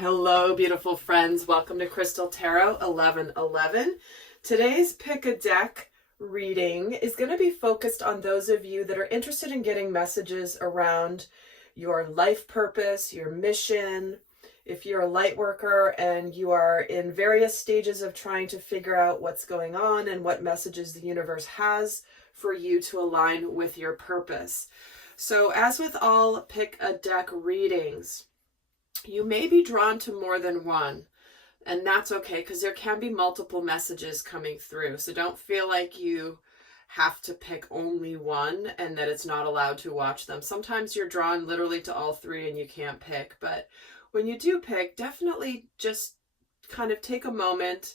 Hello, beautiful friends. Welcome to Crystal Tarot 1111. Today's Pick a Deck reading is going to be focused on those of you that are interested in getting messages around your life purpose, your mission. If you're a light worker and you are in various stages of trying to figure out what's going on and what messages the universe has for you to align with your purpose. So as with all Pick a Deck readings, you may be drawn to more than one, and that's okay because there can be multiple messages coming through. So don't feel like you have to pick only one and that it's not allowed to watch them. Sometimes you're drawn literally to all three and you can't pick, but when you do pick, definitely just kind of take a moment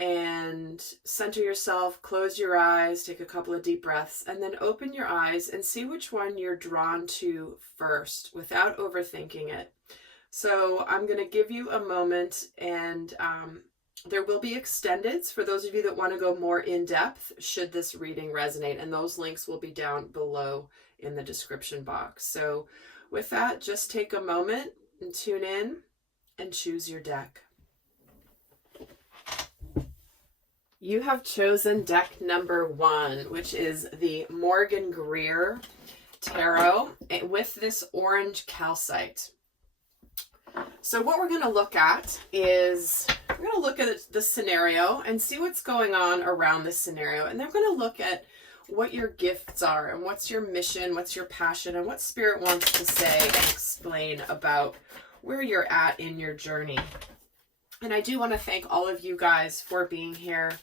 and center yourself, close your eyes, take a couple of deep breaths, and then open your eyes and see which one you're drawn to first without overthinking it. So I'm going to give you a moment, and there will be extendeds for those of you that want to go more in depth should this reading resonate, and those links will be down below in the description box. So with that, just take a moment and tune in and choose your deck. You have chosen deck number 1, which is the Morgan Greer Tarot with this orange calcite. So what we're going to look at is we're going to look at the scenario and see what's going on around this scenario. And then we're going to look at what your gifts are and what's your mission, what's your passion, and what Spirit wants to say and explain about where you're at in your journey. And I do want to thank all of you guys for being here.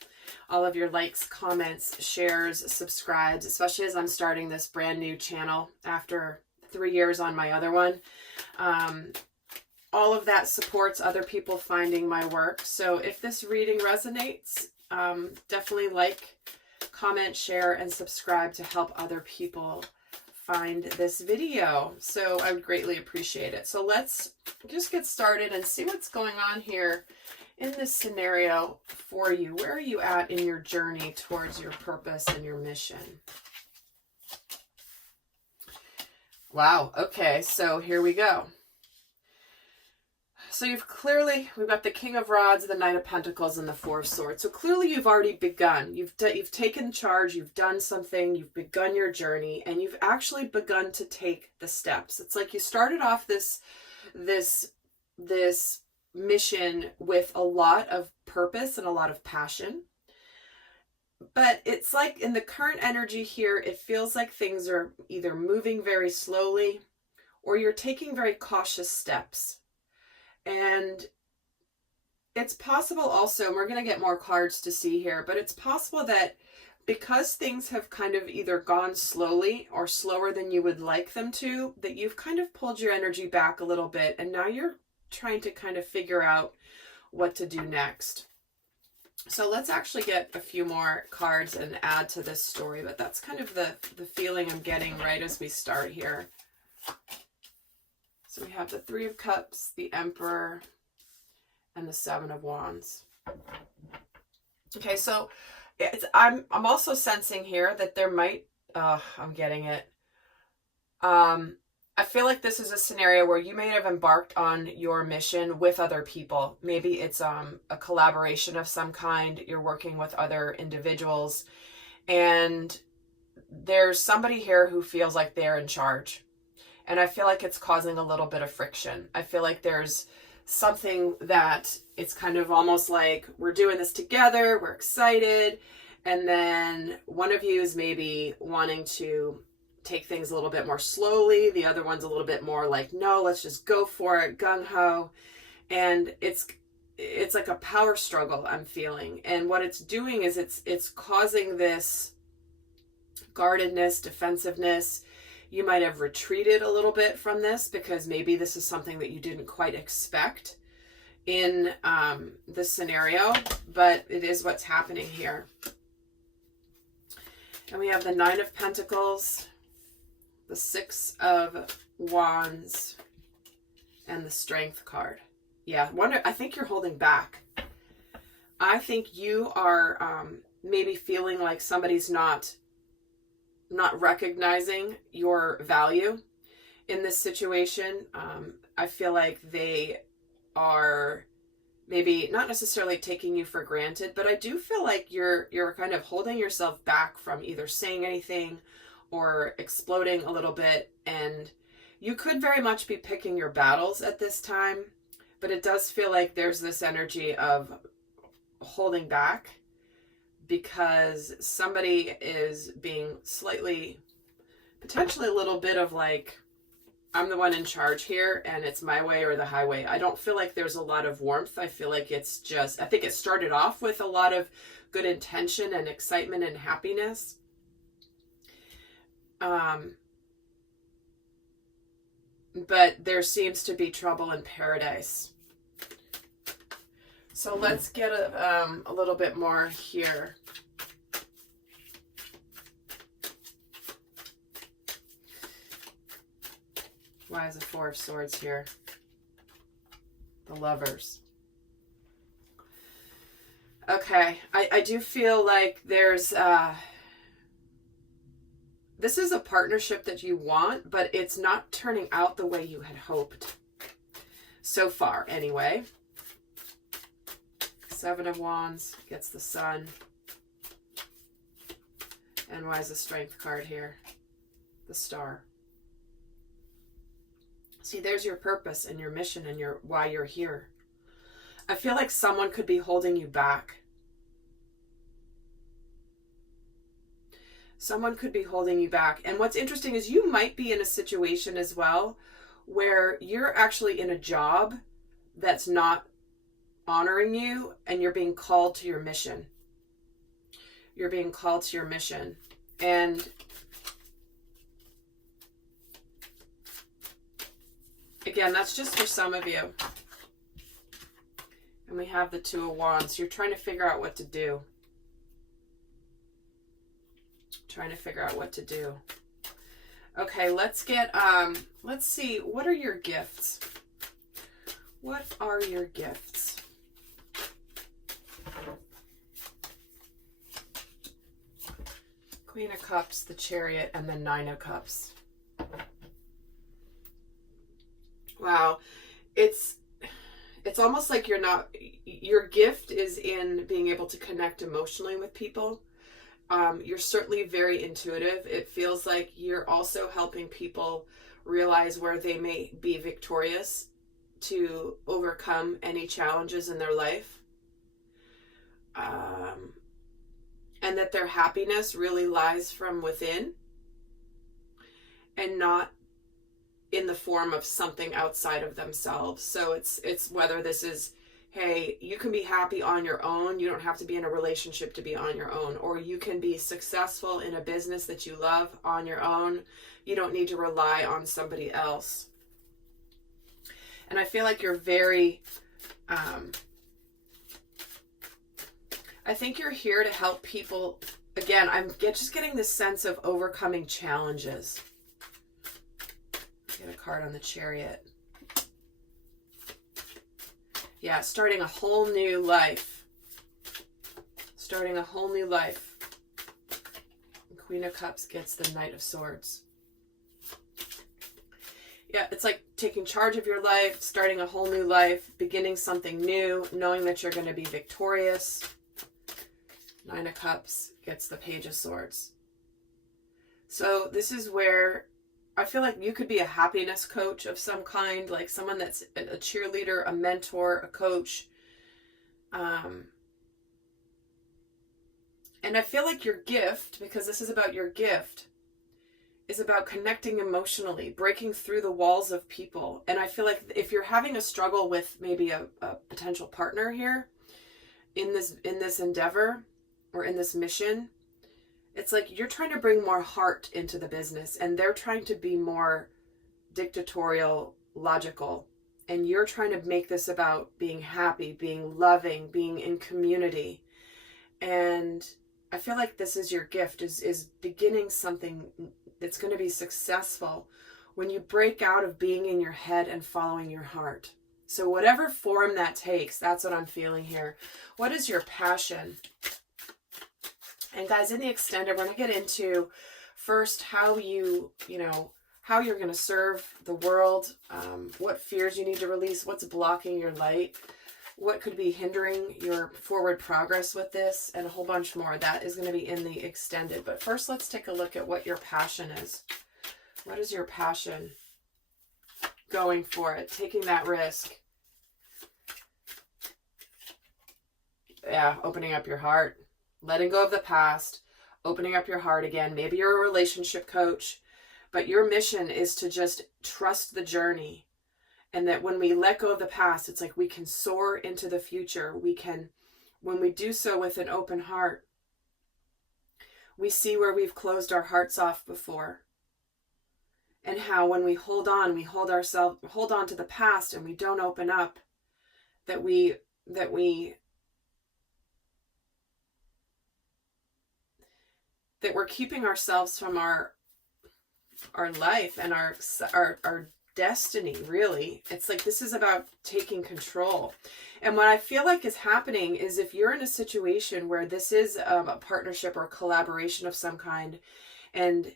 All of your likes, comments, shares, subscribes, especially as I'm starting this brand new channel after 3 years on my other one. All of that supports other people finding my work. So if this reading resonates, definitely like, comment, share, and subscribe to help other people find this video. So I would greatly appreciate it. So let's just get started and see what's going on here in this scenario for you. Where are you at in your journey towards your purpose and your mission? Wow. Okay. So here we go. So we've got the King of Rods, the Knight of Pentacles, and the Four of Swords. So clearly you've already begun. You've taken charge, you've done something, you've begun your journey, and you've actually begun to take the steps. It's like you started off this mission with a lot of purpose and a lot of passion. But it's like in the current energy here, it feels like things are either moving very slowly or you're taking very cautious steps. And it's possible also, and we're going to get more cards to see here, but it's possible that because things have kind of either gone slowly or slower than you would like them to, that you've kind of pulled your energy back a little bit, and now you're trying to kind of figure out what to do next. So let's actually get a few more cards and add to this story, but that's kind of the feeling I'm getting right as we start here. So we have the Three of Cups, the Emperor, and the Seven of Wands. Okay, so I'm also sensing here that there might, I'm getting it. I feel like this is a scenario where you may have embarked on your mission with other people. Maybe it's a collaboration of some kind. You're working with other individuals, and there's somebody here who feels like they're in charge. And I feel like it's causing a little bit of friction. I feel like there's something that it's kind of almost like we're doing this together, we're excited, and then one of you is maybe wanting to take things a little bit more slowly. The other one's a little bit more like, no, let's just go for it, gung-ho. And it's like a power struggle I'm feeling. And what it's doing is it's causing this guardedness, defensiveness. You might have retreated a little bit from this because maybe this is something that you didn't quite expect in this scenario, but it is what's happening here. And we have the Nine of Pentacles, the Six of Wands, and the Strength card. Yeah, I think you're holding back. I think you are maybe feeling like somebody's not recognizing your value in this situation. I feel like they are maybe not necessarily taking you for granted, but I do feel like you're kind of holding yourself back from either saying anything or exploding a little bit. And you could very much be picking your battles at this time, but it does feel like there's this energy of holding back because somebody is being slightly, potentially a little bit of like, I'm the one in charge here and it's my way or the highway. I don't feel like there's a lot of warmth. I feel like it's just, I think it started off with a lot of good intention and excitement and happiness. But there seems to be trouble in paradise. So let's get a little bit more here. Why is the Four of Swords here? The Lovers. Okay, I do feel like there's this is a partnership that you want, but it's not turning out the way you had hoped. So far, anyway. Seven of Wands gets the Sun. And why is the Strength card here? The Star. See, there's your purpose and your mission and your why you're here. I feel like someone could be holding you back. Someone could be holding you back. And what's interesting is you might be in a situation as well where you're actually in a job that's not honoring you and you're being called to your mission. You're being called to your mission. And again, that's just for some of you. And we have the Two of Wands. You're trying to figure out what to do. Trying to figure out what to do. Okay, let's get, let's see. What are your gifts? What are your gifts? Queen of Cups, the Chariot, and the Nine of Cups. Wow. It's almost like your gift is in being able to connect emotionally with people. You're certainly very intuitive. It feels like you're also helping people realize where they may be victorious to overcome any challenges in their life. And that their happiness really lies from within and not in the form of something outside of themselves. So it's whether this is, hey, you can be happy on your own. You don't have to be in a relationship to be on your own. Or you can be successful in a business that you love on your own. You don't need to rely on somebody else. And I feel like you're very, I think you're here to help people. Again, I'm just getting this sense of overcoming challenges. Get a card on the Chariot. Yeah, starting a whole new life. Starting a whole new life. Queen of Cups gets the Knight of Swords. Yeah, it's like taking charge of your life, starting a whole new life, beginning something new, knowing that you're going to be victorious. Nine of Cups gets the Page of Swords. So this is where I feel like you could be a happiness coach of some kind, like someone that's a cheerleader, a mentor, a coach. And I feel like your gift, because this is about your gift, is about connecting emotionally, breaking through the walls of people. And I feel like if you're having a struggle with maybe a potential partner here in this endeavor or in this mission, it's like you're trying to bring more heart into the business and they're trying to be more dictatorial, logical. And you're trying to make this about being happy, being loving, being in community. And I feel like this is your gift, is beginning something that's going to be successful when you break out of being in your head and following your heart. So whatever form that takes, that's what I'm feeling here. What is your passion? And guys, in the extended, we're going to get into first how you how you're going to serve the world, what fears you need to release, what's blocking your light, what could be hindering your forward progress with this, and a whole bunch more. That is going to be in the extended. But first, let's take a look at what your passion is. What is your passion? Going for it, taking that risk. Yeah, opening up your heart, letting go of the past, opening up your heart again. Maybe you're a relationship coach, but your mission is to just trust the journey. And that when we let go of the past, it's like we can soar into the future. We can, when we do so with an open heart, we see where we've closed our hearts off before. And how when we hold on, we hold on to the past and we don't open up, that we're keeping ourselves from our life and our destiny, really. It's like this is about taking control. And what I feel like is happening is if you're in a situation where this is a partnership or a collaboration of some kind, and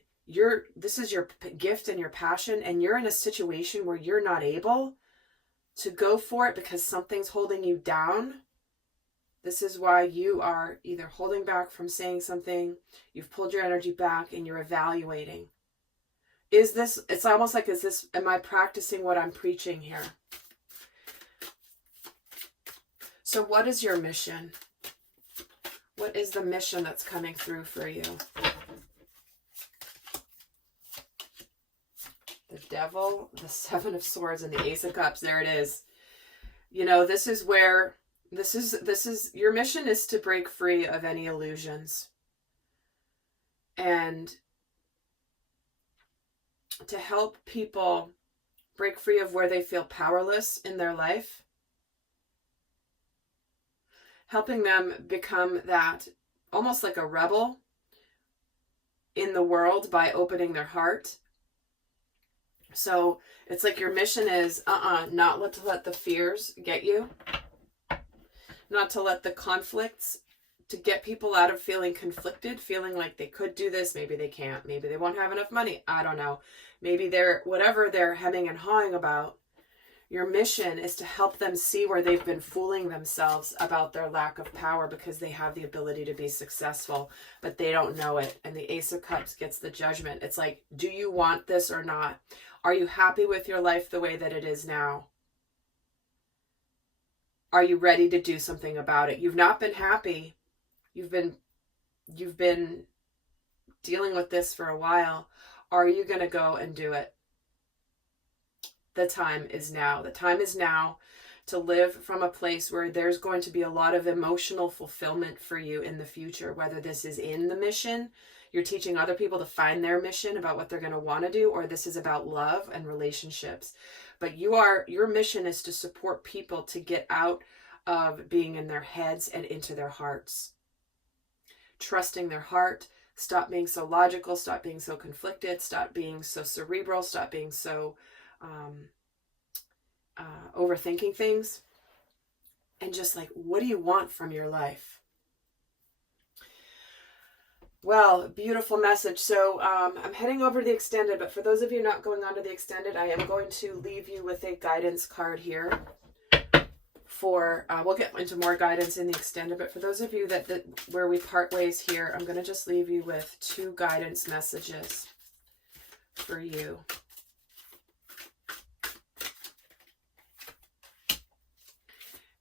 this is your gift and your passion, and you're in a situation where you're not able to go for it because something's holding you down, this is why you are either holding back from saying something, you've pulled your energy back, and you're evaluating. It's almost like, am I practicing what I'm preaching here? So what is your mission? What is the mission that's coming through for you? The Devil, the Seven of Swords, and the Ace of Cups. There it is. You know, this is your mission is to break free of any illusions. And to help people break free of where they feel powerless in their life. Helping them become that, almost like a rebel in the world by opening their heart. So it's like your mission is, not to let the fears get you. Not to let the conflicts, to get people out of feeling conflicted, feeling like they could do this, maybe they can't, maybe they won't have enough money, I don't know. Maybe whatever they're hemming and hawing about, your mission is to help them see where they've been fooling themselves about their lack of power because they have the ability to be successful, but they don't know it. And the Ace of Cups gets the Judgment. It's like, do you want this or not? Are you happy with your life the way that it is now? Are you ready to do something about it? You've not been happy. You've been dealing with this for a while. Are you going to go and do it? The time is now. The time is now to live from a place where there's going to be a lot of emotional fulfillment for you in the future, whether this is in the mission, you're teaching other people to find their mission about what they're going to want to do, or this is about love and relationships. But your mission is to support people to get out of being in their heads and into their hearts. Trusting their heart. Stop being so logical. Stop being so conflicted. Stop being so cerebral. Stop being so overthinking things. And just like, what do you want from your life? Well, beautiful message. So I'm heading over to the extended, but for those of you not going on to the extended, I am going to leave you with a guidance card here for, we'll get into more guidance in the extended, but for those of you that where we part ways here, I'm going to just leave you with 2 guidance messages for you.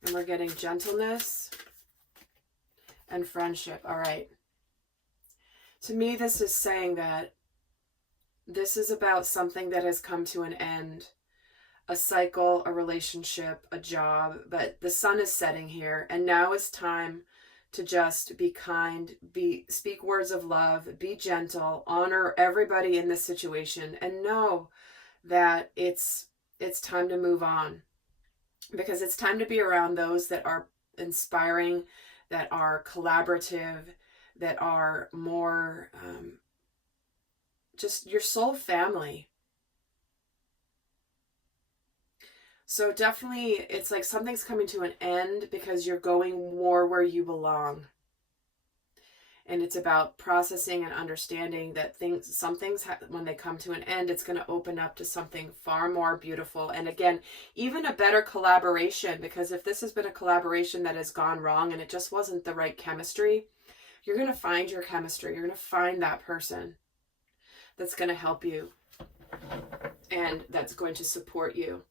And we're getting gentleness and friendship. All right. To me, this is saying that this is about something that has come to an end. A cycle, a relationship, a job. But the sun is setting here. And now is time to just be kind, speak words of love, be gentle, honor everybody in this situation, and know that it's time to move on. Because it's time to be around those that are inspiring, that are collaborative, that are more just your soul family. So definitely it's like something's coming to an end because you're going more where you belong. And it's about processing and understanding that some things, when they come to an end, it's going to open up to something far more beautiful. And again, even a better collaboration, because if this has been a collaboration that has gone wrong and it just wasn't the right chemistry, you're going to find your chemistry. You're going to find that person that's going to help you and that's going to support you.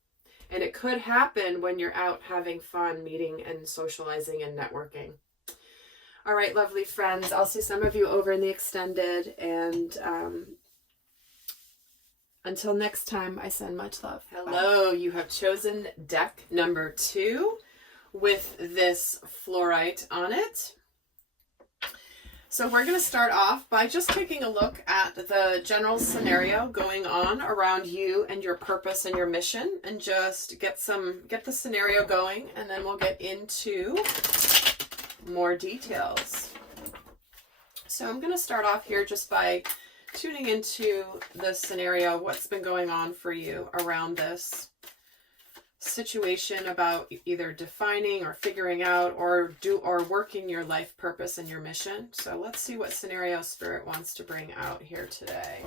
And it could happen when you're out having fun, meeting and socializing and networking. All right, lovely friends, I'll see some of you over in the extended, and until next time, I send much love. Hello, you have chosen deck number 2 with this fluorite on it. So we're going to start off by just taking a look at the general scenario going on around you and your purpose and your mission, and just get the scenario going, and then we'll get into more details. So I'm going to start off here just by tuning into the scenario, what's been going on for you around this situation about either defining or figuring out or working your life purpose and your mission. So let's see what scenario Spirit wants to bring out here today.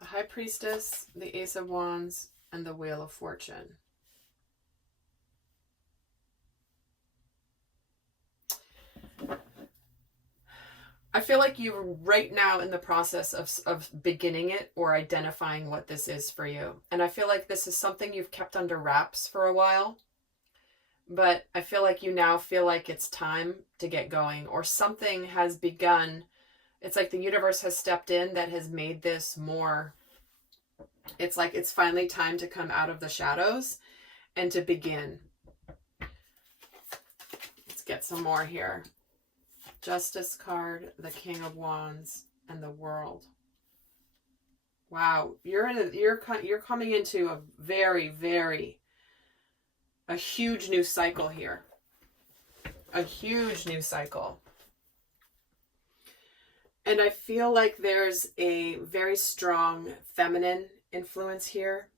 The High Priestess, the Ace of Wands, and the Wheel of Fortune. I feel like you're right now in the process of beginning it or identifying what this is for you. And I feel like this is something you've kept under wraps for a while. But I feel like you now feel like it's time to get going, or something has begun. It's like the universe has stepped in that has made this more. It's like it's finally time to come out of the shadows and to begin. Let's get some more here. Justice card, the King of Wands, and the World. Wow, you're coming into a a huge new cycle here. A huge new cycle. And I feel like there's a very strong feminine influence here.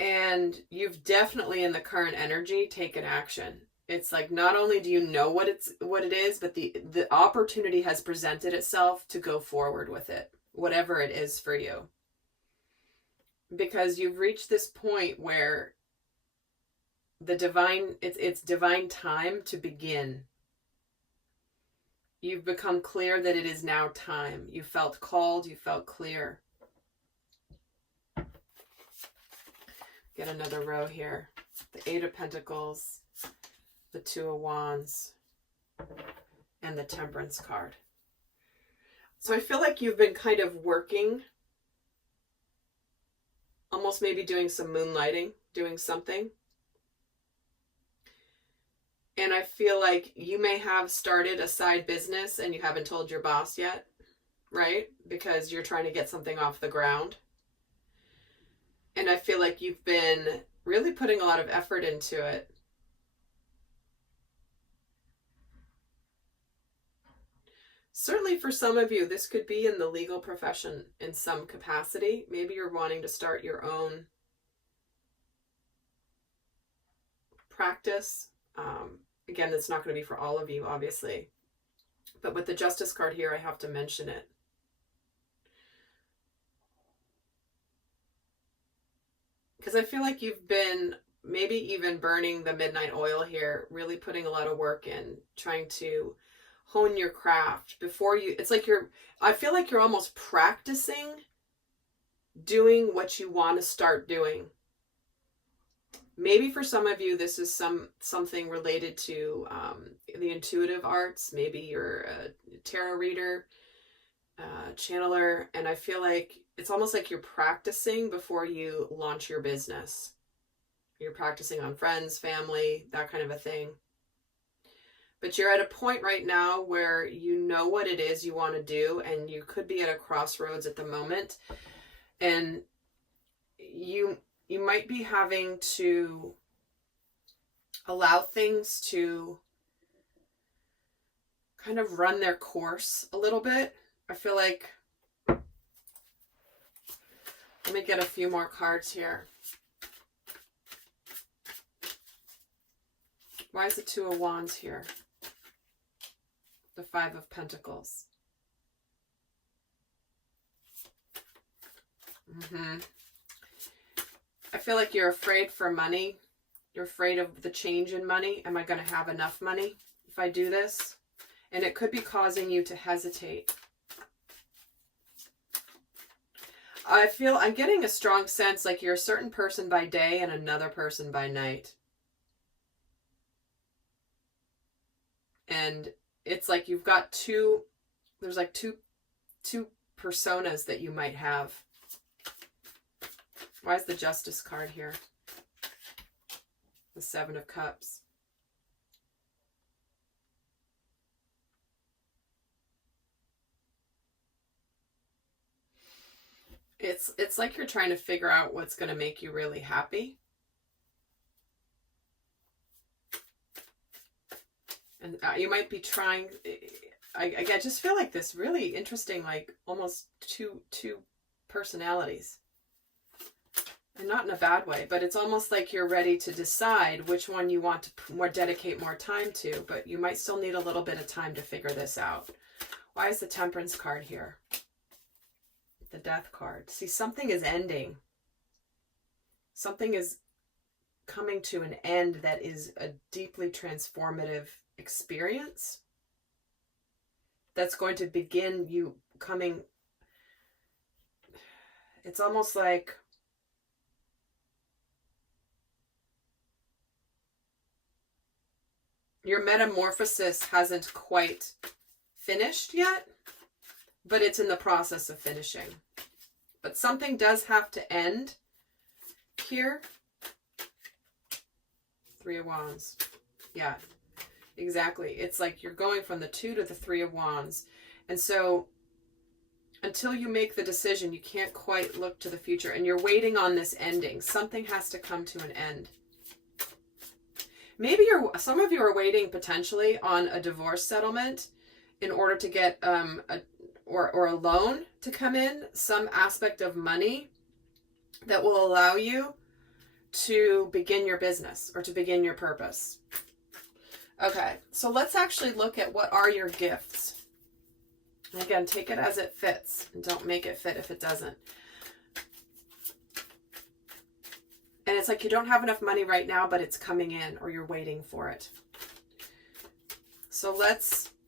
And you've definitely, in the current energy, taken action. It's like, not only do you know what it is, but the opportunity has presented itself to go forward with it, whatever it is for you. Because you've reached this point where it's divine time to begin. You've become clear that it is now time. You felt called, you felt clear. Get another row here. The Eight of Pentacles, the Two of Wands, and the Temperance card. So I feel like you've been kind of working, almost maybe doing some moonlighting, doing something. And I feel like you may have started a side business and you haven't told your boss yet, right? Because you're trying to get something off the ground. And I feel like you've been really putting a lot of effort into it. Certainly for some of you, this could be in the legal profession in some capacity. Maybe you're wanting to start your own practice. Again, that's not going to be for all of you, obviously. But with the Justice card here, I have to mention it. Because I feel like you've been maybe even burning the midnight oil here, really putting a lot of work in, trying to hone your craft before you. It's like I feel like you're almost practicing doing what you want to start doing. Maybe for some of you, this is something related to the intuitive arts. Maybe you're a tarot reader, channeler, and I feel like it's almost like you're practicing before you launch your business. You're practicing on friends, family, that kind of a thing. But you're at a point right now where you know what it is you want to do, and you could be at a crossroads at the moment. And you might be having to allow things to kind of run their course a little bit. I feel like, let me get a few more cards here. Why is the Two of Wands here? The Five of Pentacles. I feel like you're afraid for money. You're afraid of the change in money. Am I going to have enough money if I do this? And it could be causing you to hesitate. I'm getting a strong sense like you're a certain person by day and another person by night. And it's like you've got there's like two personas that you might have. Why is the Justice card here? The Seven of Cups. It's like you're trying to figure out what's going to make you really happy. And you might be trying, I just feel like this really interesting, like almost two personalities. And not in a bad way, but it's almost like you're ready to decide which one you want to dedicate more time to, but you might still need a little bit of time to figure this out. Why is the Temperance card here? The Death card. See, something is ending. Something is coming to an end that is a deeply transformative experience that's going to begin you coming. It's almost like your metamorphosis hasn't quite finished yet, but it's in the process of finishing. But something does have to end here. Three of Wands. Yeah, exactly. It's like you're going from the Two to the Three of Wands. And so until you make the decision, you can't quite look to the future. And you're waiting on this ending. Something has to come to an end. Maybe some of you are waiting potentially on a divorce settlement in order to get or a loan to come in, some aspect of money that will allow you to begin your business or to begin your purpose. Okay, so let's actually look at what are your gifts. And again, take it as it fits and don't make it fit if it doesn't. And it's like you don't have enough money right now, but it's coming in or you're waiting for it. So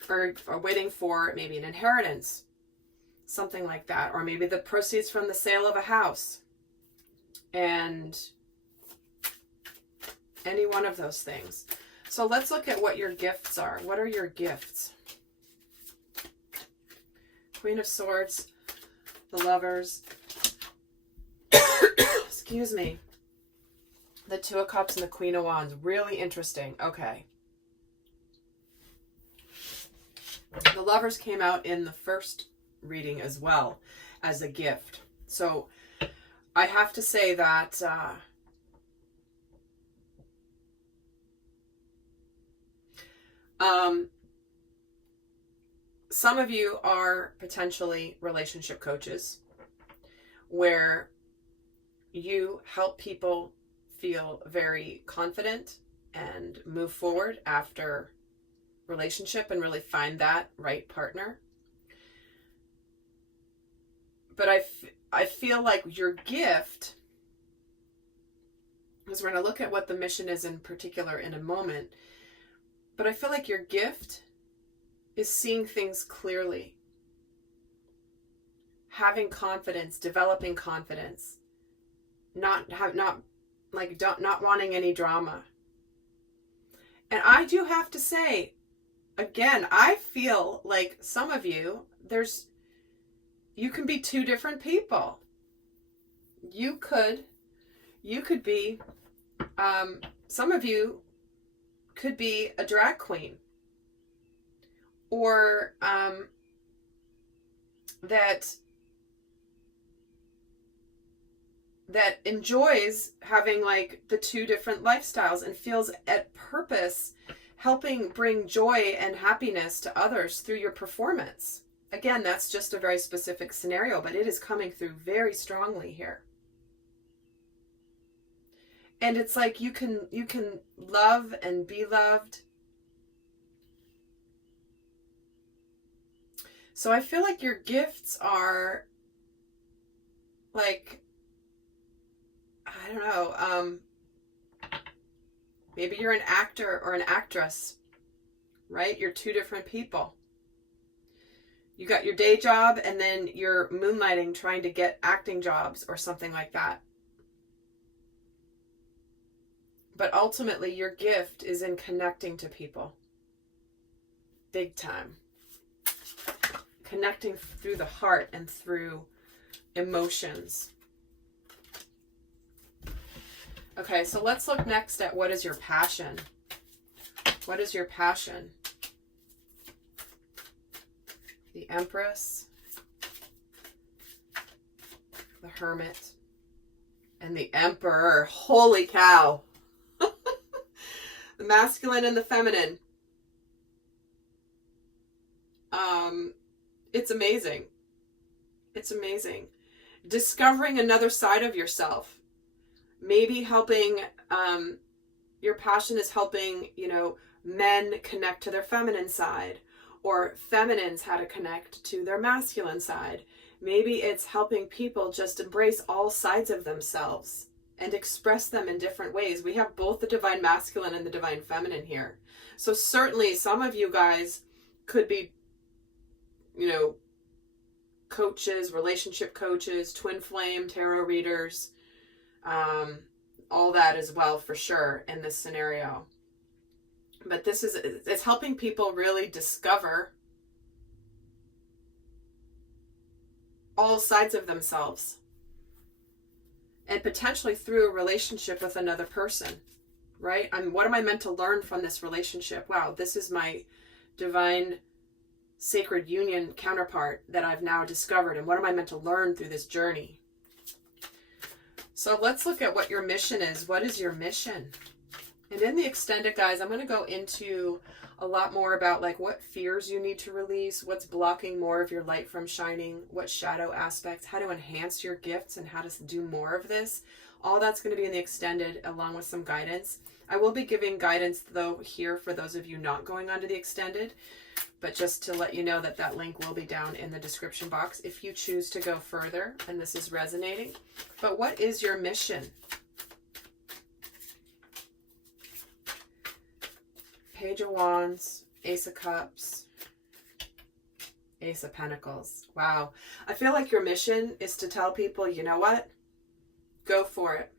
or waiting for maybe an inheritance, something like that. Or maybe the proceeds from the sale of a house. And any one of those things. So let's look at what your gifts are. What are your gifts? Queen of Swords, the Lovers. Excuse me. The Two of Cups and the Queen of Wands. Really interesting. Okay. The Lovers came out in the first reading as well as a gift. So I have to say that some of you are potentially relationship coaches where you help people feel very confident and move forward after relationship and really find that right partner. But I feel like your gift, because we're going to look at what the mission is in particular in a moment, but I feel like your gift is seeing things clearly, having confidence, developing confidence, not wanting any drama. And I do have to say, again, I feel like some of you, you can be two different people. You could be, some of you could be a drag queen, or that enjoys having like the two different lifestyles and feels at purpose helping bring joy and happiness to others through your performance. Again, that's just a very specific scenario, but it is coming through very strongly here. And it's like you can love and be loved. So I feel like your gifts are like, I don't know, maybe you're an actor or an actress, right? You're two different people. You got your day job and then you're moonlighting trying to get acting jobs or something like that. But ultimately your gift is in connecting to people. Big time. Connecting through the heart and through emotions. Okay, so let's look next at what is your passion. What is your passion? The Empress, the Hermit, and the Emperor. Holy cow. The masculine and the feminine. It's amazing. It's amazing. Discovering another side of yourself. Maybe helping, your passion is helping, men connect to their feminine side, or feminines how to connect to their masculine side. Maybe it's helping people just embrace all sides of themselves and express them in different ways. We have both the divine masculine and the divine feminine here. So certainly some of you guys could be, coaches, relationship coaches, twin flame, tarot readers, all that as well for sure in this scenario. But it's helping people really discover all sides of themselves. And potentially through a relationship with another person, right? What am I meant to learn from this relationship? Wow, this is my divine sacred union counterpart that I've now discovered. And what am I meant to learn through this journey? So let's look at what your mission is. What is your mission? And in the extended, guys, I'm going to go into a lot more about like what fears you need to release, what's blocking more of your light from shining, what shadow aspects, how to enhance your gifts and how to do more of this. All that's going to be in the extended along with some guidance. I will be giving guidance though here for those of you not going on to the extended, but just to let you know that that link will be down in the description box if you choose to go further and this is resonating. But what is your mission? Page of Wands, Ace of Cups, Ace of Pentacles. Wow. I feel like your mission is to tell people, you know what? Go for it.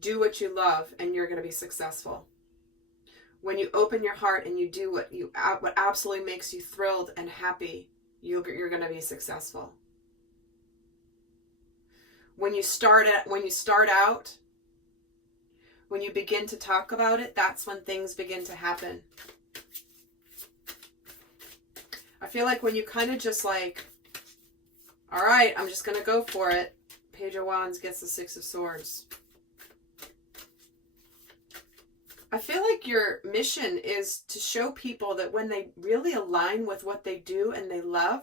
Do what you love and you're going to be successful. When you open your heart and you do what absolutely makes you thrilled and happy, you're going to be successful. When you start out, when you begin to talk about it, that's when things begin to happen. I feel like when you kind of just like, all right, I'm just going to go for it. Page of Wands gets the Six of Swords. I feel like your mission is to show people that when they really align with what they do and they love,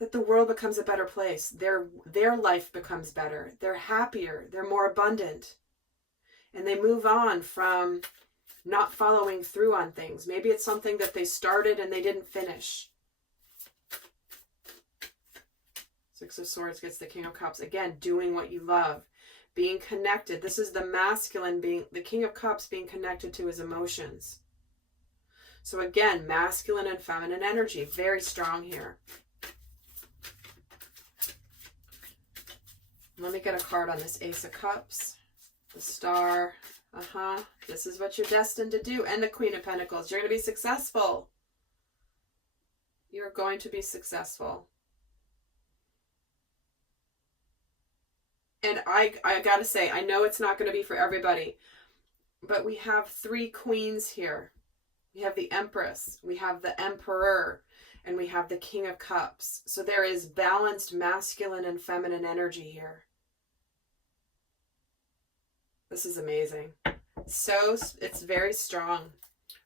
that the world becomes a better place. Their life becomes better. They're happier. They're more abundant. And they move on from not following through on things. Maybe it's something that they started and they didn't finish. Six of Swords gets the King of Cups. Again, doing what you love. Being connected. This is the masculine being, the King of Cups being connected to his emotions. So again, masculine and feminine energy, very strong here. Let me get a card on this Ace of Cups. The Star. This is what you're destined to do. And the Queen of Pentacles. You're going to be successful. You're going to be successful. And I gotta say, I know it's not going to be for everybody, but we have three queens here. We have the Empress, we have the Emperor, and we have the King of Cups. So there is balanced masculine and feminine energy here. This is amazing. So it's very strong.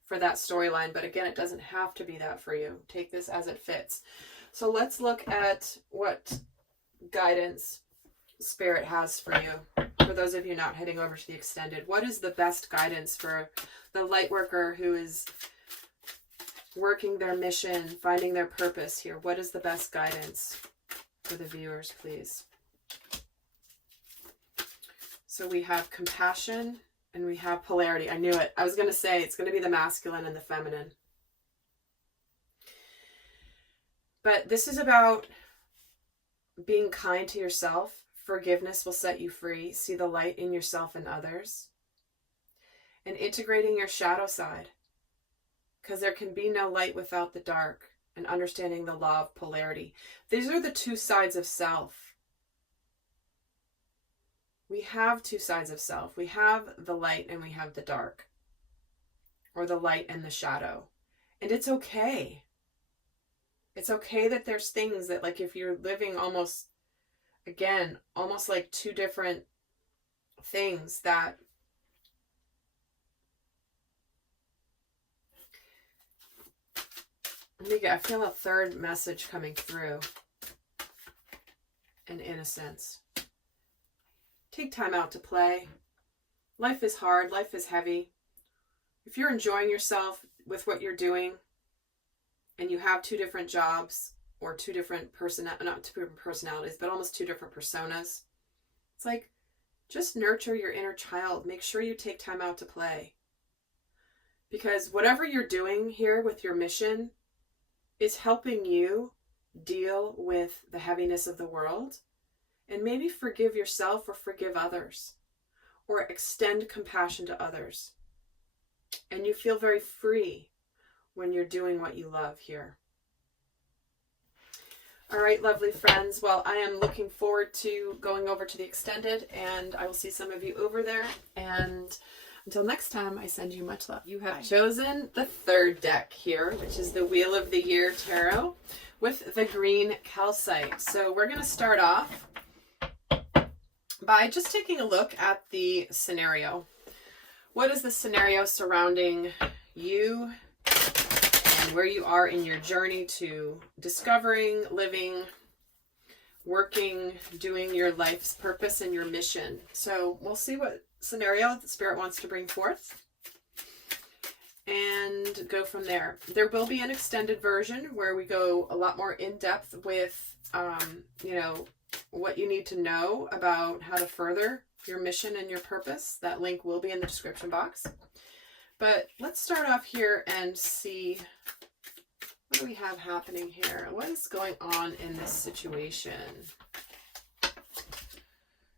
for that storyline. But again, it doesn't have to be that for you. Take this as it fits. So let's look at what guidance Spirit has for you. For those of you not heading over to the extended, what is the best guidance for the light worker who is working their mission, finding their purpose here? What is the best guidance for the viewers, please? So we have compassion and we have polarity. I knew it. I was going to say it's going to be the masculine and the feminine. But this is about being kind to yourself. Forgiveness will set you free. See the light in yourself and others. And integrating your shadow side. Because there can be no light without the dark. And understanding the law of polarity. These are the two sides of self. We have two sides of self. We have the light and we have the dark. Or the light and the shadow. And it's okay. It's okay that there's things that, like, if you're living almost, again, almost like two different things that I feel a third message coming through. An innocence. Take time out to play. Life is hard. Life is heavy. If you're enjoying yourself with what you're doing, and you have two different jobs, or two different not two different personalities, but almost two different personas, it's like, just nurture your inner child. Make sure you take time out to play. Because whatever you're doing here with your mission is helping you deal with the heaviness of the world, and maybe forgive yourself or forgive others, or extend compassion to others. And you feel very free when you're doing what you love here. All right, lovely friends. Well, I am looking forward to going over to the extended, and I will see some of you over there. And until next time, I send you much love. You have chosen the third deck here, which is the Wheel of the Year Tarot with the green calcite. So we're going to start off by just taking a look at the scenario. What is the scenario surrounding you and where you are in your journey to discovering, living, working, doing your life's purpose and your mission? So we'll see what scenario the Spirit wants to bring forth and go from there. There will be an extended version where we go a lot more in depth with, what you need to know about how to further your mission and your purpose. That link will be in the description box. But let's start off here and see, what do we have happening here? What is going on in this situation?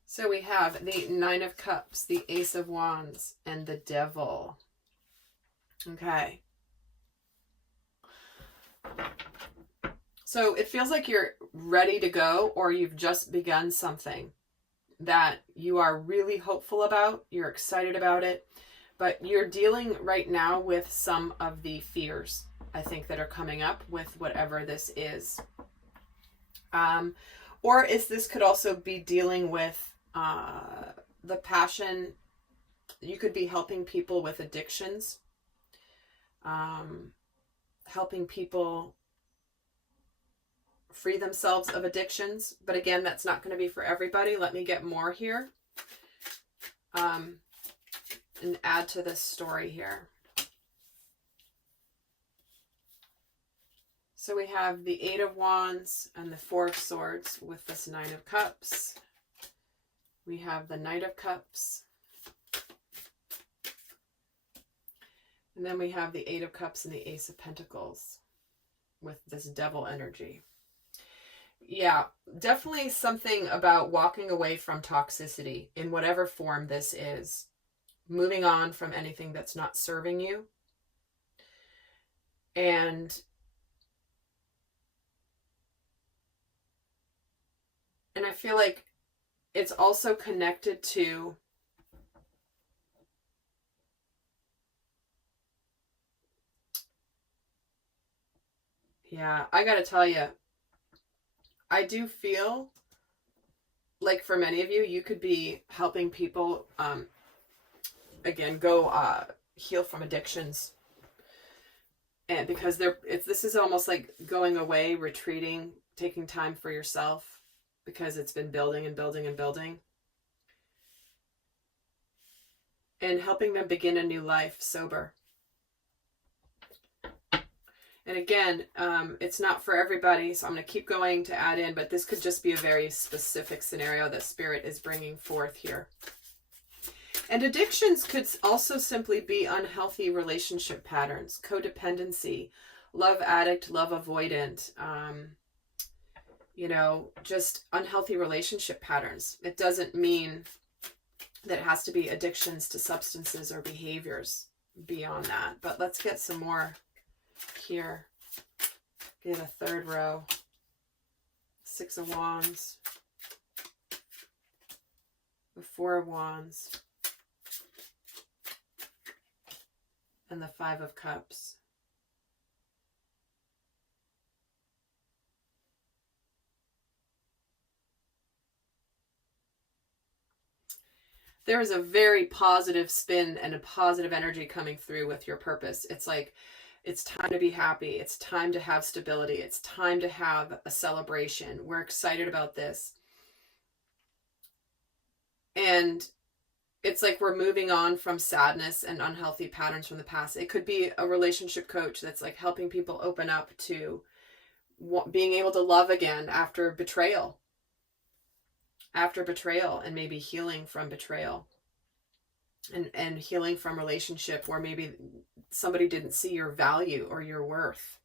So we have the Nine of Cups, the Ace of Wands, and the Devil. Okay. So it feels like you're ready to go, or you've just begun something that you are really hopeful about. You're excited about it, but you're dealing right now with some of the fears, I think, that are coming up with whatever this is. Or this could also be dealing with the passion. You could be helping people with addictions, helping people free themselves of addictions. But again, that's not going to be for everybody. Let me get more here and add to this story here. So we have the Eight of Wands and the Four of Swords with this Nine of Cups. We have the Knight of Cups. And then we have the Eight of Cups and the Ace of Pentacles with this Devil energy. Yeah, definitely something about walking away from toxicity in whatever form this is. Moving on from anything that's not serving you. And I feel like it's also connected to I gotta tell you, I do feel like for many of you, you could be helping people, again, go heal from addictions. And because this is almost like going away, retreating, taking time for yourself, because it's been building and building and building. And helping them begin a new life sober. And again, it's not for everybody, so I'm going to keep going to add in, but this could just be a very specific scenario that Spirit is bringing forth here. And addictions could also simply be unhealthy relationship patterns, codependency, love addict, love avoidant, just unhealthy relationship patterns. It doesn't mean that it has to be addictions to substances or behaviors beyond that. But let's get some more here. Get a third row. 6 of Wands. The 4 of Wands. And the 5 of Cups. There is a very positive spin and a positive energy coming through with your purpose. It's like, it's time to be happy. It's time to have stability. It's time to have a celebration. We're excited about this. And it's like we're moving on from sadness and unhealthy patterns from the past. It could be a relationship coach that's like helping people open up to being able to love again after betrayal. And maybe healing from betrayal. And healing from relationship where maybe somebody didn't see your value or your worth.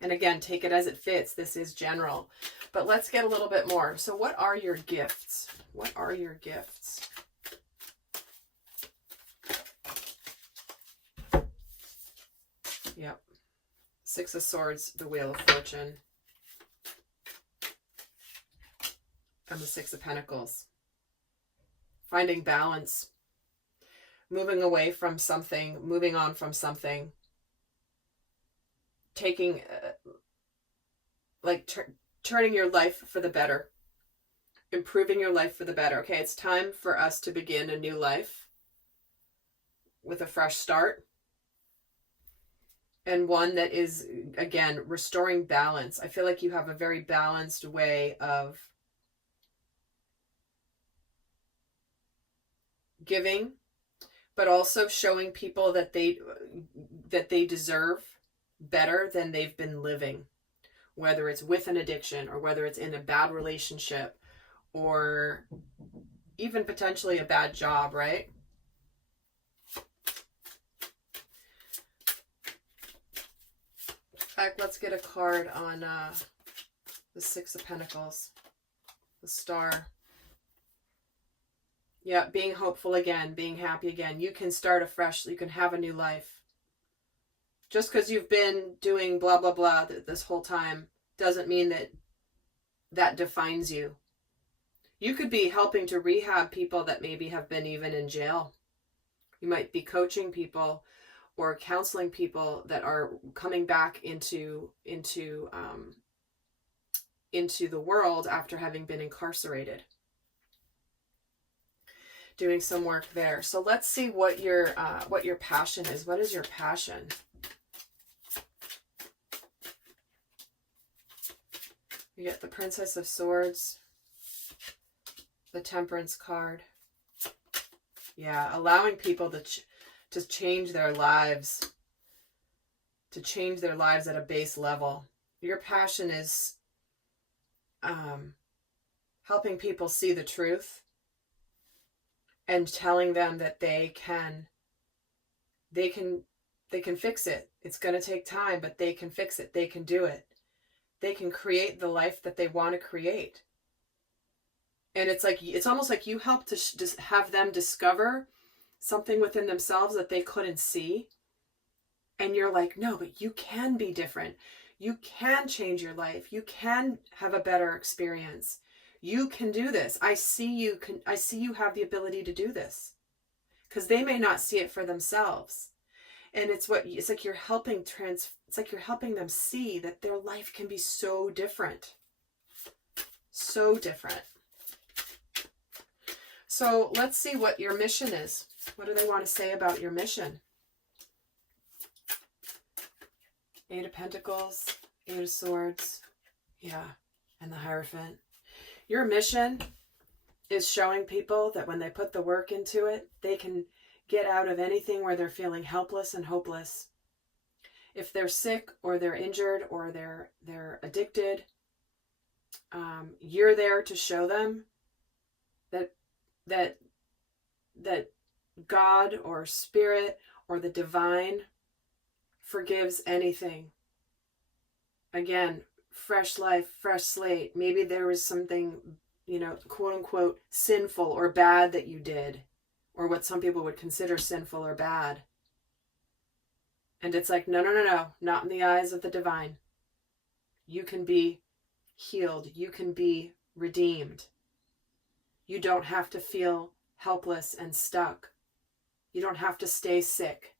And again, take it as it fits. This is general. But let's get a little bit more. So what are your gifts? What are your gifts? Yep. 6 of Swords, the Wheel of Fortune. And the 6 of Pentacles. Finding balance. Moving away from something. Moving on from something. Taking, turning your life for the better. Improving your life for the better. Okay, it's time for us to begin a new life. With a fresh start. And one that is, again, restoring balance. I feel like you have a very balanced way of giving, but also showing people that they deserve better than they've been living, whether it's with an addiction or whether it's in a bad relationship or even potentially a bad job, right? In fact, let's get a card on the 6 of Pentacles, the Star. Yeah, being hopeful again, being happy again. You can start afresh. You can have a new life. Just because you've been doing blah, blah, blah this whole time doesn't mean that defines you. You could be helping to rehab people that maybe have been even in jail. You might be coaching people or counseling people that are coming back into the world after having been incarcerated. Doing some work there. So let's see what your passion is. What is your passion? You get the Princess of Swords, the Temperance card. Yeah, allowing people to change their lives, to change their lives at a base level. Your passion is helping people see the truth and telling them that they can fix it. It's going to take time, but they can fix it. They can do it. They can create the life that they want to create. And it's almost like you help to just have them discover something within themselves that they couldn't see. And you're like, no, but you can be different. You can change your life. You can have a better experience. You can do this. I see you have the ability to do this. Because they may not see it for themselves. And it's like you're helping them see that their life can be so different. So different. So let's see what your mission is. What do they want to say about your mission? Eight of Pentacles, Eight of Swords, yeah, and the Hierophant. Your mission is showing people that when they put the work into it, they can get out of anything where they're feeling helpless and hopeless. If they're sick or they're injured or they're addicted, you're there to show them that God or Spirit or the divine forgives anything. Again, fresh life, fresh slate. Maybe there was something, quote unquote, sinful or bad that you did, or what some people would consider sinful or bad. And it's like, no, not in the eyes of the divine. You can be healed. You can be redeemed. You don't have to feel helpless and stuck. You don't have to stay sick.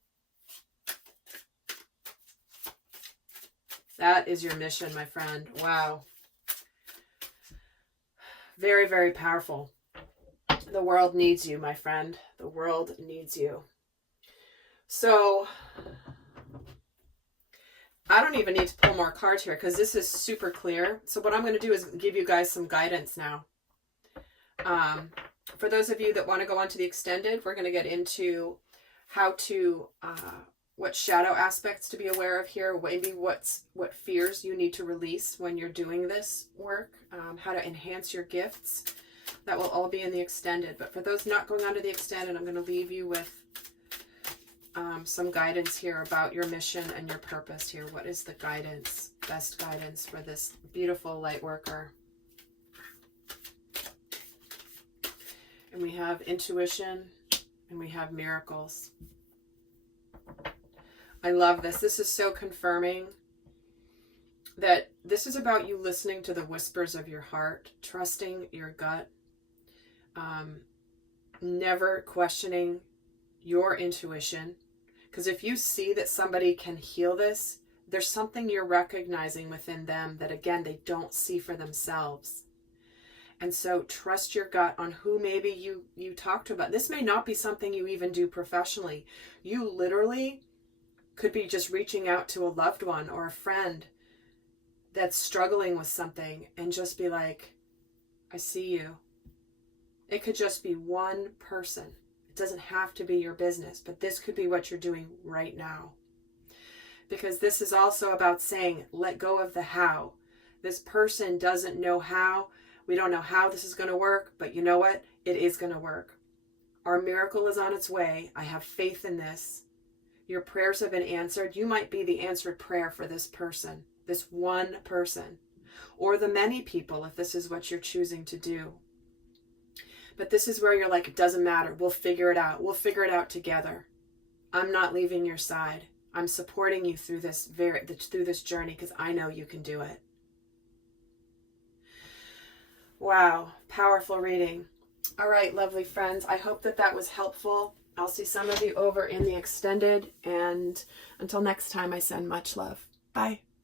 That is your mission, my friend. Wow. Very, very powerful. The world needs you, my friend. The world needs you. So, I don't even need to pull more cards here because this is super clear. So what I'm going to do is give you guys some guidance now. For those of you that want to go on to the extended, we're going to get into how to... what shadow aspects to be aware of here, maybe what fears you need to release when you're doing this work, how to enhance your gifts. That will all be in the extended. But for those not going on to the extended, I'm going to leave you with some guidance here about your mission and your purpose here. What is the guidance, best guidance for this beautiful light worker? And we have intuition and we have miracles. I love this. This is so confirming that this is about you listening to the whispers of your heart, trusting your gut, never questioning your intuition. Because if you see that somebody can heal this, there's something you're recognizing within them that, again, they don't see for themselves. And so trust your gut on who maybe you talk to about. This may not be something you even do professionally. You literally could be just reaching out to a loved one or a friend that's struggling with something and just be like, I see you. It could just be one person. It doesn't have to be your business, but this could be what you're doing right now. Because this is also about saying, let go of the how. This person doesn't know how. We don't know how this is going to work, but you know what? It is going to work. Our miracle is on its way. I have faith in this. Your prayers have been answered. You might be the answered prayer for this person, this one person, or the many people if this is what you're choosing to do. But this is where you're like, it doesn't matter. We'll figure it out. We'll figure it out together. I'm not leaving your side. I'm supporting you through this journey because I know you can do it. Wow, powerful reading. All right, lovely friends. I hope that was helpful. I'll see some of you over in the extended, and until next time, I send much love. Bye.